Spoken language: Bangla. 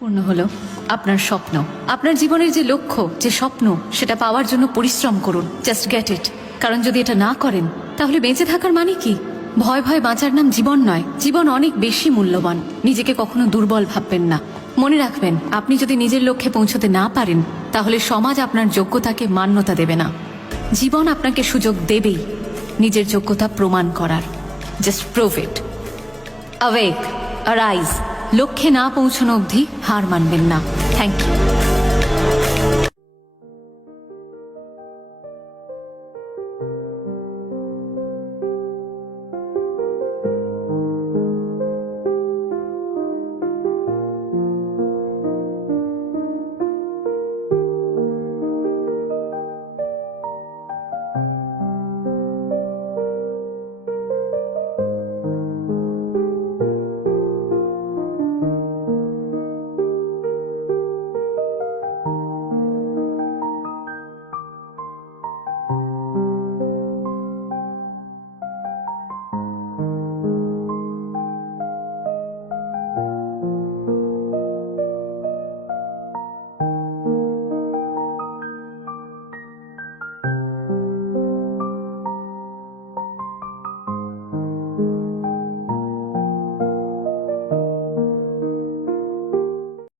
পূর্ণ হলো আপনার স্বপ্ন, আপনার জীবনের যে লক্ষ্য, যে স্বপ্ন, সেটা পাওয়ার জন্য পরিশ্রম করুন। Just get it. কারণ যদি এটা না করেন তাহলে বেঁচে থাকার মানে কি? ভয় ভয় বাঁচার নাম জীবন নয়। জীবন অনেক বেশি মূল্যবান। নিজেকে কখনো দুর্বল ভাববেন না। মনে রাখবেন, আপনি যদি নিজের লক্ষ্যে পৌঁছতে না পারেন তাহলে সমাজ আপনার যোগ্যতাকে মান্যতা দেবে না। জীবন আপনাকে সুযোগ দেবেই নিজের যোগ্যতা প্রমাণ করার। Just prove it. Awake, arise. লক্ষ্যে না পৌঁছানো অবধি হার মানবেন না। Thank you.